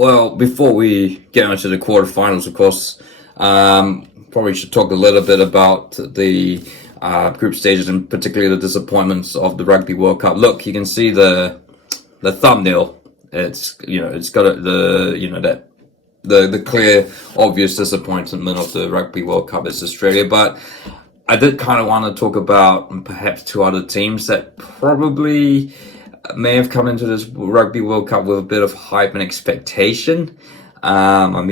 Well, before we get into the quarterfinals, of course, probably should talk a little bit about the group stages and particularly the disappointments of the Rugby World Cup. Look, you can see the thumbnail. It's got that the clear, obvious disappointment of the Rugby World Cup is Australia, but I did kind of want to talk about perhaps two other teams that probably may have come into this Rugby World Cup with a bit of hype and expectation. But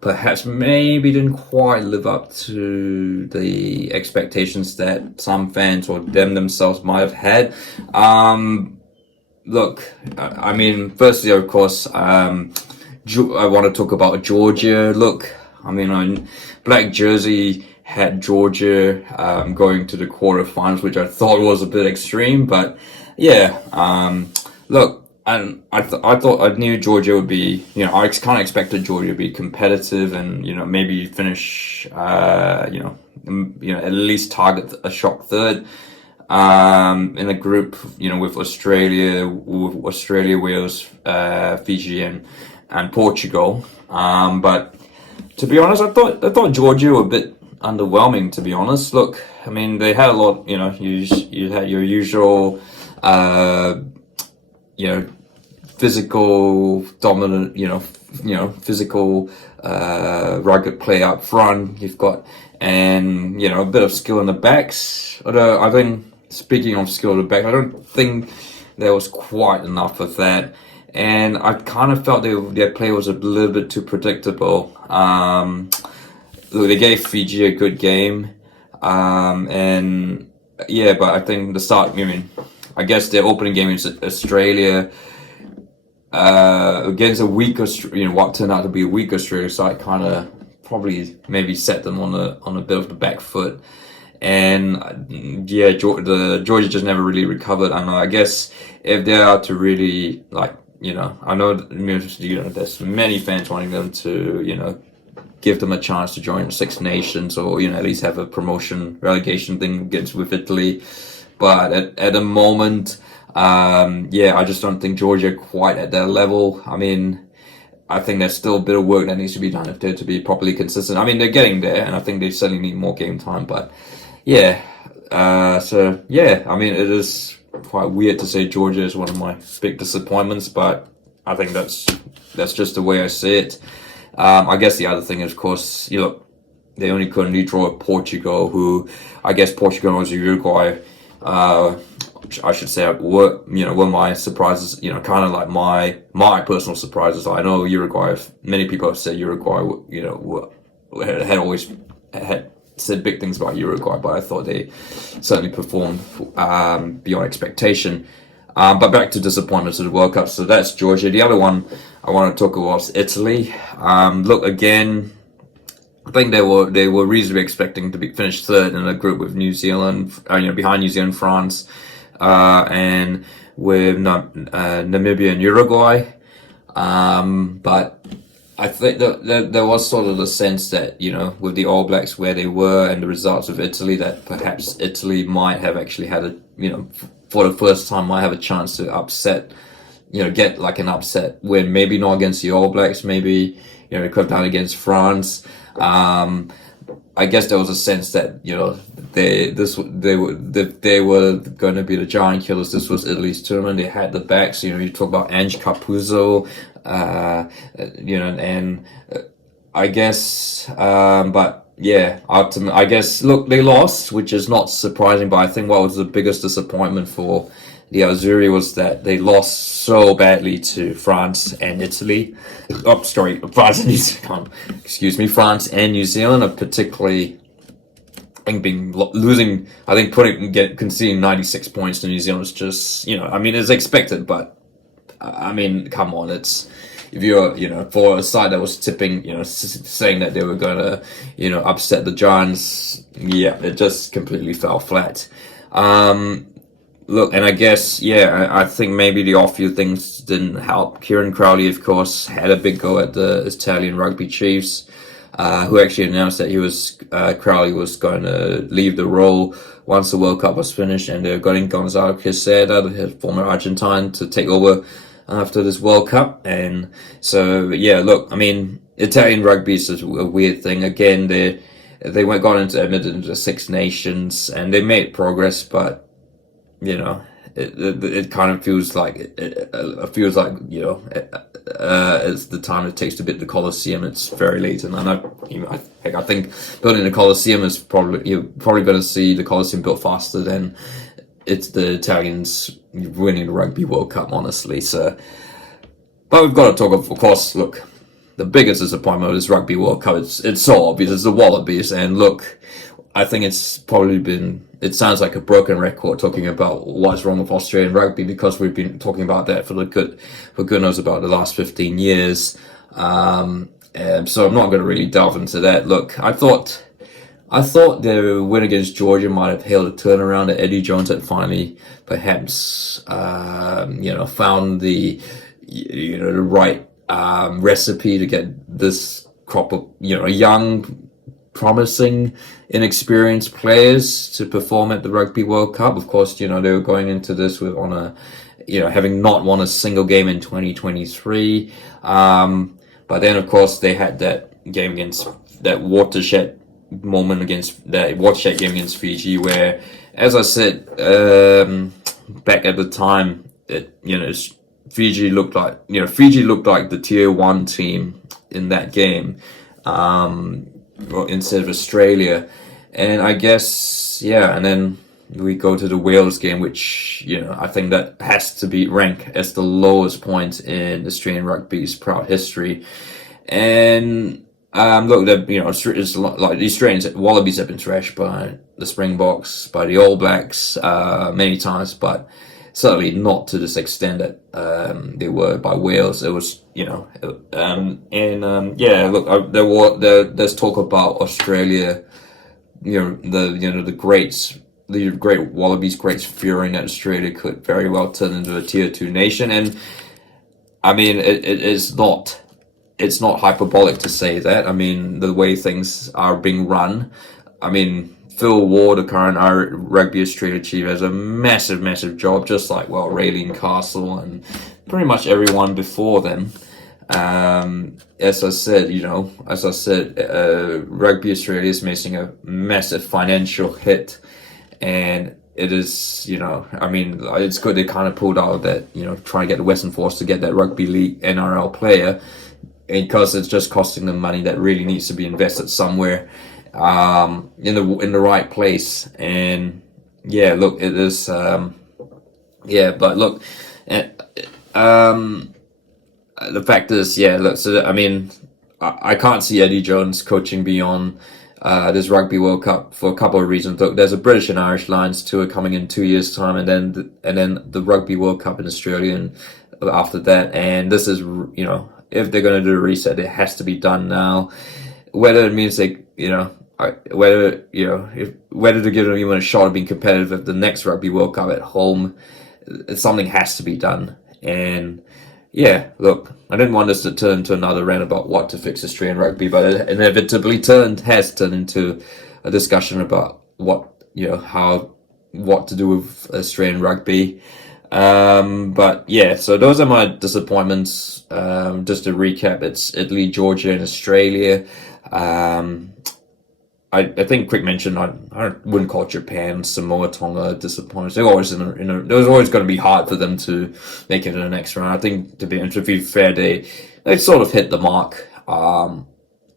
perhaps maybe didn't quite live up to the expectations that some fans or them themselves might have had. Firstly, of course, I want to talk about Georgia. Look, black jersey had Georgia going to the quarterfinals, which I thought was a bit extreme, but yeah. Look, and I knew Georgia would be, I kind of expected Georgia to be competitive and maybe finish, at least target a shock third. In a group, with Australia, Wales, Fiji, and Portugal. But to be honest, I thought Georgia were a bit underwhelming. To be honest, look, they had a lot. You had your usual, physical dominant, physical, rugged play up front. You've got a bit of skill in the backs. Although I think. Speaking of skill to back, I don't think there was quite enough of that, and I kind of felt their play was a little bit too predictable. Look, they gave Fiji a good game, but I think the start. I guess their opening game is Australia against a weak Australia. What turned out to be a weak Australia side, kind of probably maybe set them on a bit of the back foot. And Georgia just never really recovered. And I guess if they are to really I know there's many fans wanting them to give them a chance to join the Six Nations or at least have a promotion relegation thing against with Italy. But at the moment, I just don't think Georgia quite at that level. I think there's still a bit of work that needs to be done if they're to be properly consistent. They're getting there, and I think they certainly need more game time, but. Yeah, it is quite weird to say Georgia is one of my big disappointments, but I think that's just the way I see it. I guess the other thing is, of course, they only currently draw Portugal, who I guess Portugal was Uruguay. I should say were my surprises. Kind of like my personal surprises. I know Uruguay. Many people have said Uruguay. Had always had. Said big things about Uruguay, but I thought they certainly performed beyond expectation. But back to disappointments of the World Cup. So that's Georgia. The other one I want to talk about is Italy. Look, again, I think they were reasonably expecting to be finished third in a group with New Zealand, behind New Zealand, France, and with Namibia and Uruguay. But I think that there was sort of the sense that, with the All Blacks where they were and the results of Italy, that perhaps Italy might have actually had for the first time, might have a chance to upset, get like an upset win. Maybe not against the All Blacks, maybe, they could have done against France. I guess there was a sense that, they were going to be the giant killers. This was Italy's tournament. They had the backs. You talk about Ange Capuzzo, and I guess, ultimately, I guess, look, they lost, which is not surprising, but I think what was the biggest disappointment for the Azzurri was that they lost so badly to France and Italy. France and New Zealand are particularly, conceding 96 points to New Zealand is just, it's expected, but come on, if you're, for a side that was tipping, saying that they were gonna, upset the Giants, it just completely fell flat. Look, and I guess, I think maybe the off-field things didn't help. Kieran Crowley, of course, had a big go at the Italian Rugby Chiefs, who actually announced that Crowley was going to leave the role once the World Cup was finished, and they're getting Gonzalo Quesada, the former Argentine, to take over after this World Cup. And so, yeah, look, I mean, Italian rugby is a weird thing. Again, they went got into admitted into the Six Nations, and they made progress, but you know, it kind of feels like it feels like it's the time it takes to build the Colosseum. It's very late, and I think building the Colosseum is you're probably going to see the Colosseum built faster than it's the Italians winning the Rugby World Cup, honestly. So, but we've got to talk of course. Look, the biggest disappointment of this Rugby World Cup, it's so obvious, it's the Wallabies. And look, I think it's probably been, it sounds like a broken record talking about what's wrong with Australian rugby, because we've been talking about that for goodness about the last 15 years. And so I'm not going to really delve into that. Look, I thought the win against Georgia might have hailed a turnaround, that Eddie Jones had finally perhaps, found the right recipe to get this crop of young, promising, inexperienced players to perform at the Rugby World Cup. Of course, they were going into this with having not won a single game in 2023. But then, of course, they had that game that watershed game against Fiji, where, as I said back at the time, Fiji looked like the tier 1 team in that game, instead of Australia. And I guess, and then we go to the Wales game, which, I think that has to be ranked as the lowest point in Australian rugby's proud history. And look, it's like the Australians, Wallabies have been thrashed by the Springboks, by the All Blacks many times, but certainly not to this extent that they were by Wales. It was, there's talk about Australia, the great Wallabies greats fearing that Australia could very well turn into a tier 2 nation. And I mean, it's not hyperbolic to say that. I mean, the way things are being run, I mean, Phil Ward, the current Rugby Australia chief, has a massive job, just like, Raelene Castle and pretty much everyone before them. As I said, Rugby Australia is facing a massive financial hit, and it is, it's good they kind of pulled out of that, trying to get the Western Force to get that Rugby League NRL player, because it's just costing them money that really needs to be invested somewhere, in the right place. And look, it is, but look, the fact is, look, so I mean, I can't see Eddie Jones coaching beyond this Rugby World Cup for a couple of reasons. Look, there's a British and Irish Lions tour coming in 2 years' time, and then the Rugby World Cup in Australia and after that. And this is, if they're going to do a reset, it has to be done now. Whether it means whether to give them even a shot of being competitive at the next Rugby World Cup at home, something has to be done. And look, I didn't want this to turn into another rant about what to fix Australian rugby, but it inevitably has turned into a discussion about what to do with Australian rugby. So those are my disappointments. Just to recap, it's Italy, Georgia, and Australia. I think quick mention, I wouldn't call Japan, Samoa, Tonga disappointments. They're always it was always going to be hard for them to make it in the next round. I think, to be fair, they sort of hit the mark. Samoa,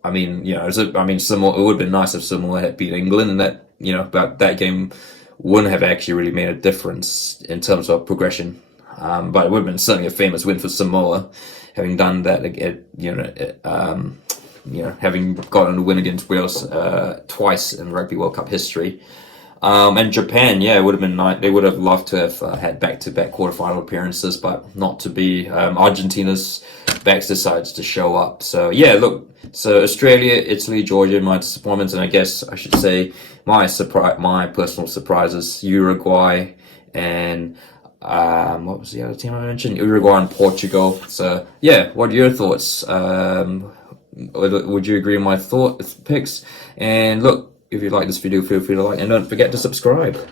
it would have been nice if Samoa had beat England, and that, but that game wouldn't have actually really made a difference in terms of progression. But it would have been certainly a famous win for Samoa, having done that again, having gotten a win against Wales twice in Rugby World Cup history. And Japan, it would have been nice. They would have loved to have had back-to-back quarterfinal appearances, but not to be. Argentina's backs decides to show up. So, so Australia, Italy, Georgia, my disappointments, and I guess I should say my personal surprises, Uruguay and what was the other team I mentioned? Uruguay and Portugal. So, what are your thoughts? Would you agree with my picks? And look, if you like this video, feel free to like, and don't forget to subscribe.